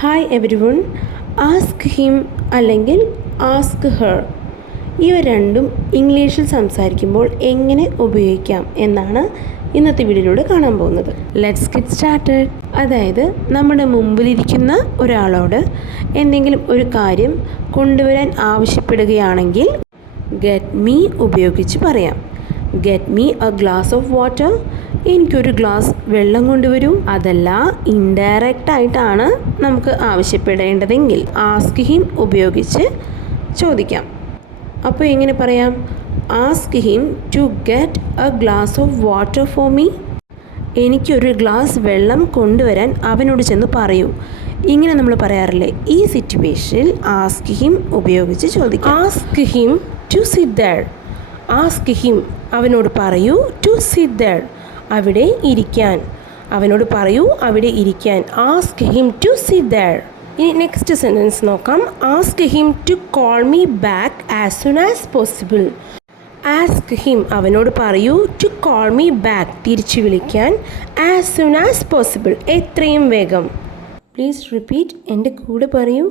Hi everyone ask him അല്ലെങ്കിൽ ask her ഇവ രണ്ടും ഇംഗ്ലീഷിൽ സംസാരിക്കുമ്പോൾ എങ്ങനെ ഉപയോഗിക്കാം എന്നാണ് ഇന്നത്തെ വീഡിയോയിലൂടെ കാണാൻ പോകുന്നത്. ലെറ്റ്സ് ഗെറ്റ് സ്റ്റാർട്ടഡ് അതായത് നമ്മുടെ മുമ്പിലിരിക്കുന്ന ഒരാളോട് എന്തെങ്കിലും ഒരു കാര്യം കൊണ്ടുവരാൻ ആവശ്യപ്പെടുകയാണെങ്കിൽ ഗെറ്റ് മീ ഉപയോഗിച്ച് പറയാം. Get me a glass of water എനിക്കൊരു ഗ്ലാസ് വെള്ളം കൊണ്ടുവരൂ. അതല്ല ഇൻഡയറക്റ്റ് ആയിട്ടാണ് നമുക്ക് ആവശ്യപ്പെടേണ്ടതെങ്കിൽ ആസ്ക് ഹിം ഉപയോഗിച്ച് ചോദിക്കാം. അപ്പോൾ എങ്ങനെ പറയാം? Ask him to get a glass of water for me എനിക്കൊരു ഗ്ലാസ് വെള്ളം കൊണ്ടുവരാൻ അവനോട് ചെന്ന് പറയൂ. ഇങ്ങനെ നമ്മൾ പറയാറില്ലേ? ഈ സിറ്റുവേഷനിൽ ആസ്ക് ഹിം ഉപയോഗിച്ച് ചോദിക്കാം. Ask him to sit there ask him. അവനോട് പറയൂ ടു സിറ്റ് ദർ അവിടെ ഇരിക്കാൻ. അവനോട് പറയൂ അവിടെ ഇരിക്കാൻ. Ask him to sit there ഇനി നെക്സ്റ്റ് സെന്റൻസ് നോക്കാം. Ask him to call me back as soon as possible. Ask him അവനോട് പറയൂ ടു കോൾ മീ ബാക്ക്. തിരിച്ചു വിളിക്കാൻ. As soon as possible. എത്രയും വേഗം. പ്ലീസ് റിപ്പീറ്റ് എന്റെ കൂടെ പറയൂ.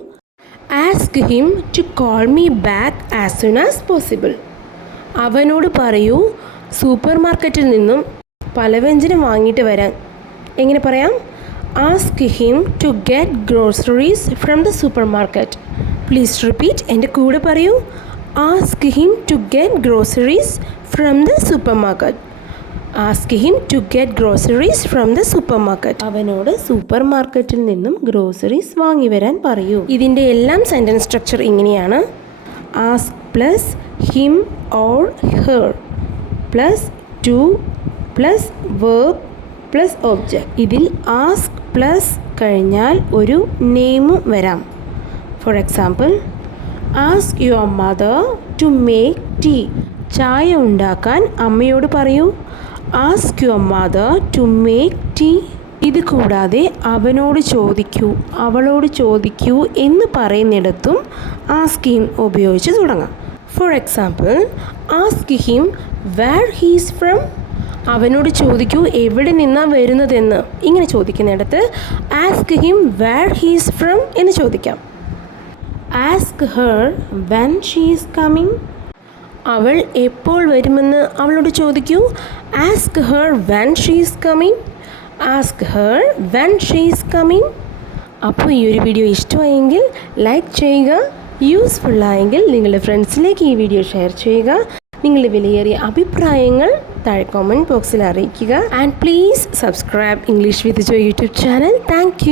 Ask him to call me back as soon as possible. അവനോട് പറയൂ സൂപ്പർ മാർക്കറ്റിൽ നിന്നും പലവ്യഞ്ജനം വാങ്ങിയിട്ട് വരാൻ. എങ്ങനെ പറയാം? Ask him to get groceries from the supermarket please repeat എന്റെ കൂടെ പറയൂ. Ask him to get groceries from the supermarket ask him to get groceries from the supermarket അവനോട് സൂപ്പർ മാർക്കറ്റിൽ നിന്നും ഗ്രോസറീസ് വാങ്ങി വരാൻ പറയൂ. ഇതിന്റെ എല്ലാം സെന്റൻസ് സ്ട്രക്ചർ ഇങ്ങനെയാണ്. Ask plus him or her plus to plus verb plus object ഇതിൽ ആസ്ക് പ്ലസ് കഴിഞ്ഞാൽ ഒരു നെയിമും വരാം. For example ask your mother to make tea ചായ ഉണ്ടാക്കാൻ അമ്മയോട് പറയൂ. Ask your mother to make tea ഇത് കൂടാതെ അവനോട് ചോദിക്കൂ അവളോട് ചോദിക്കൂ എന്ന് പറയുന്നിടത്തും ആസ്കിങ് ഉപയോഗിച്ച് തുടങ്ങാം. For example ask him where he's from അവനോട് ചോദിക്കൂ എവിടെ നിന്നാണ് വരുന്നതെന്ന്? ഇങ്ങനെ ചോദിക്കുന്നിടത്ത് ask him where he's from എന്ന് ചോദിക്കാം. Ask her when she's coming അവൾ എപ്പോൾ വരുമെന്ന് അവളോട് ചോദിക്കൂ ask her when she's coming ask her when she's coming അപ്പോൾ ഈ ഒരു വീഡിയോ ഇഷ്ടമായെങ്കിൽ ലൈക്ക് ചെയ്യുക യൂസ്ഫുള്ളായെങ്കിൽ നിങ്ങളുടെ ഫ്രണ്ട്സിലേക്ക് ഈ വീഡിയോ ഷെയർ ചെയ്യുക. നിങ്ങളുടെ വിലയേറിയ അഭിപ്രായങ്ങൾ താഴെ കോമന്റ് ബോക്സിൽ അറിയിക്കുക. And please subscribe English with Jo YouTube channel thank